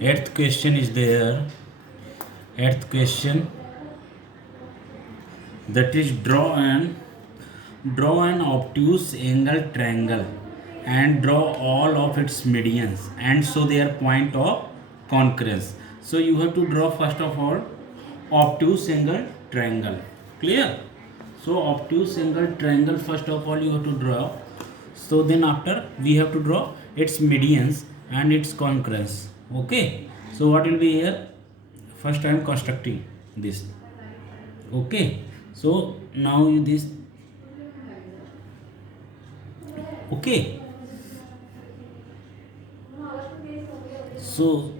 Eighth question is there. Eighth question, that is draw an obtuse angle triangle and draw all of its medians and show their point of concurrence. So you have to draw first of all obtuse angle triangle. Clear? So obtuse angle triangle first of all you have to draw. So then after we have to draw its medians and its concurrence. Okay. So what will be here? First I am constructing this. Okay. So now this. Okay. So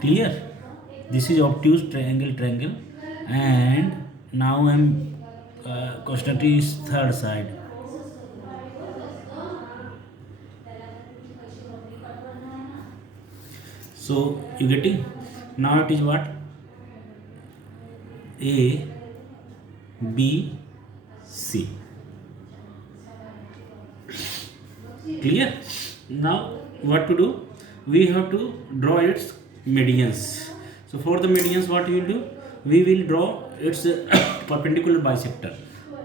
clear, this is obtuse triangle and now I'm constructing is third side. So you getting, now it is what, A B C. Clear? Now what to do, we have to draw its medians. So for the medians what we will do, we will draw its perpendicular bisector.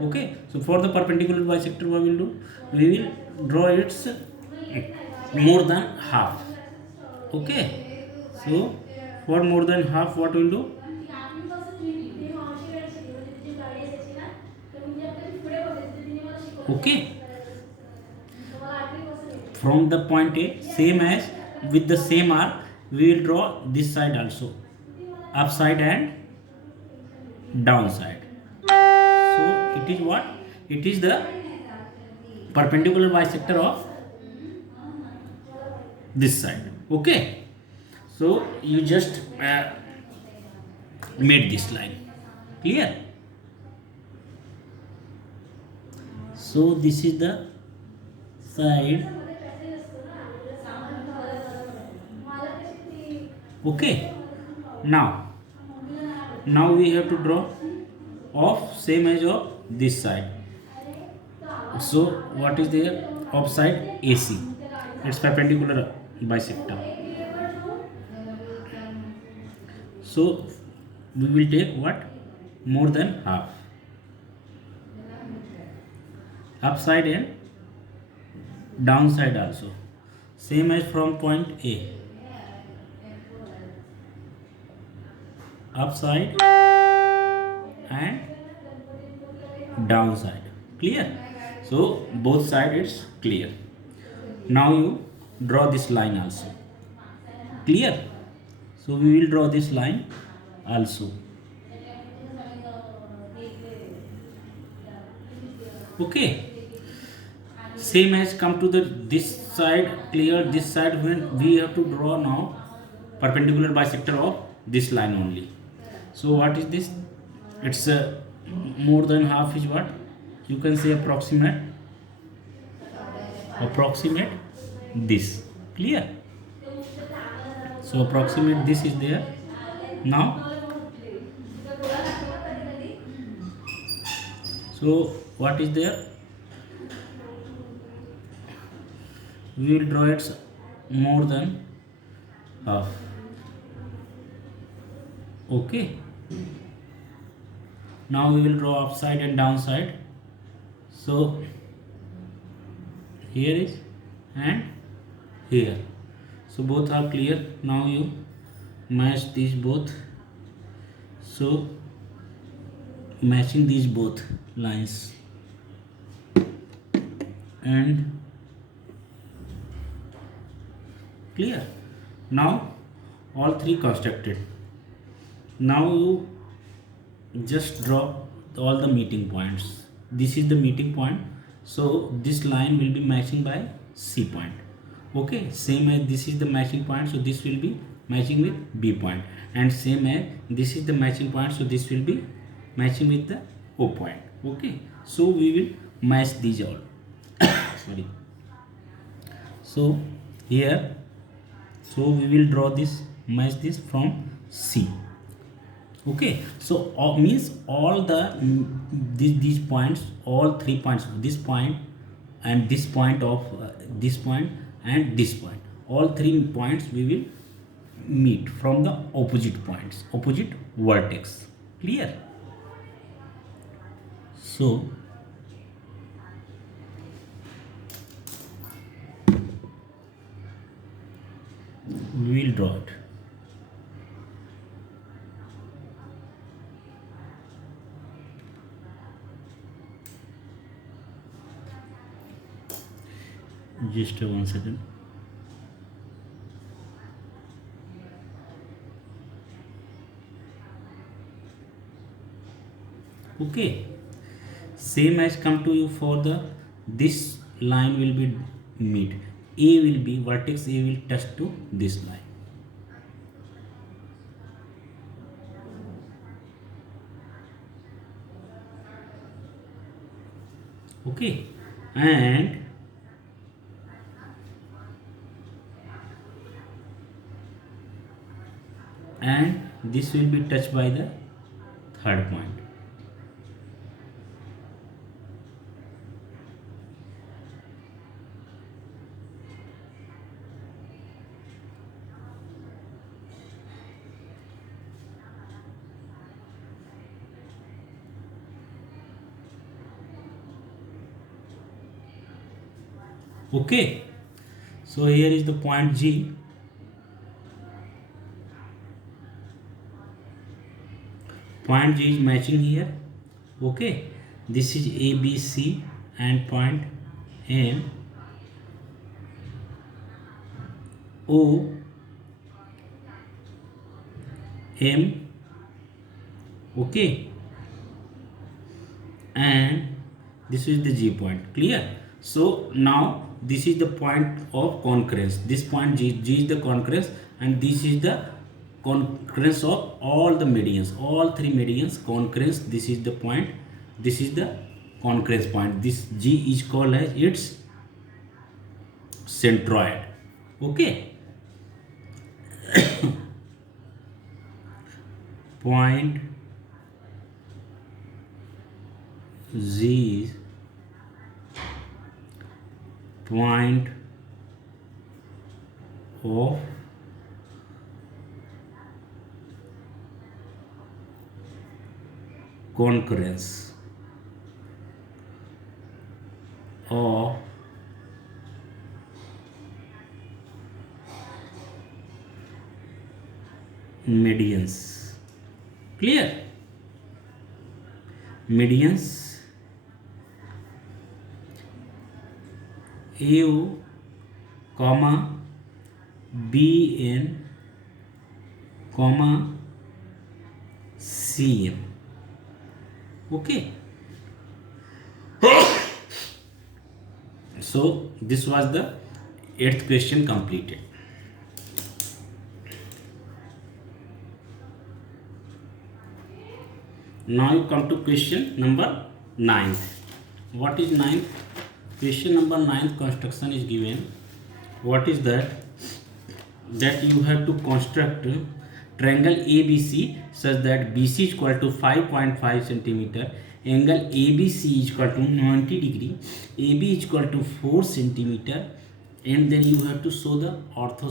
Okay, so for the perpendicular bisector what we will do, we will draw its more than half. Okay, so for more than half what we will do, okay, from the point A, same as with the same arc, we will draw this side also, upside and downside. So it is what? It is the perpendicular bisector of this side. Okay. So you just made this line. Clear? So this is the side. Okay. Now we have to draw of same as of this side. So what is there? Offside AC. It's perpendicular bisector. So we will take what? More than half. Upside and downside also. Same as from point A. Upside and downside. Clear? So both sides it's clear. Now you draw this line also. Clear? So we will draw this line also. Okay, same as come to the this side. Clear? This side, when we have to draw now perpendicular bisector of this line only. So what is this? It's more than half is what? You can say approximate this. Clear? So approximate this is there. Now so what is there? We will draw it more than half. Okay, now we will draw upside and downside. So here is and here. So both are clear. Now you match these both. So matching these both lines and clear. Now all three constructed. Now you just draw all the meeting points. This is the meeting point, so this line will be matching by C point. Okay, same as this is the matching point, so this will be matching with B point, and same as this is the matching point, so this will be matching with the O point. Okay, so we will match these all. Sorry. So here, so we will draw this, match this from C. Okay, so means all the these points, all 3 points, this point, and this point of this point and this point, all three points we will meet from the opposite points, opposite vertex. Clear? So we will draw it. Just 1 second. Okay, same as come to you for the this line will be meet, a will be vertex, a will touch to this line. Okay, and this will be touched by the third point. Okay, so here is the point G. Point G is matching here. Okay, this is A, B, C, and point M, O, M. Okay, and this is the G point. Clear? So now this is the point of concurrence. This point G is the concurrence, and this is the concurrence of all the medians, all three medians concurrence. This is the point, this is the concurrence point. This G is called as its centroid. Okay, point Z is point of concurrence of medians. Clear? Medians AO, comma BN, comma CM. Okay. So this was the 8th question completed. Now you come to question number 9. What is 9th? Question number 9th construction is given. What is that? That you have to construct triangle ABC such that BC is equal to 5.5 centimeter, angle ABC is equal to 90 degree, AB is equal to 4 centimeter, and then you have to show the ortho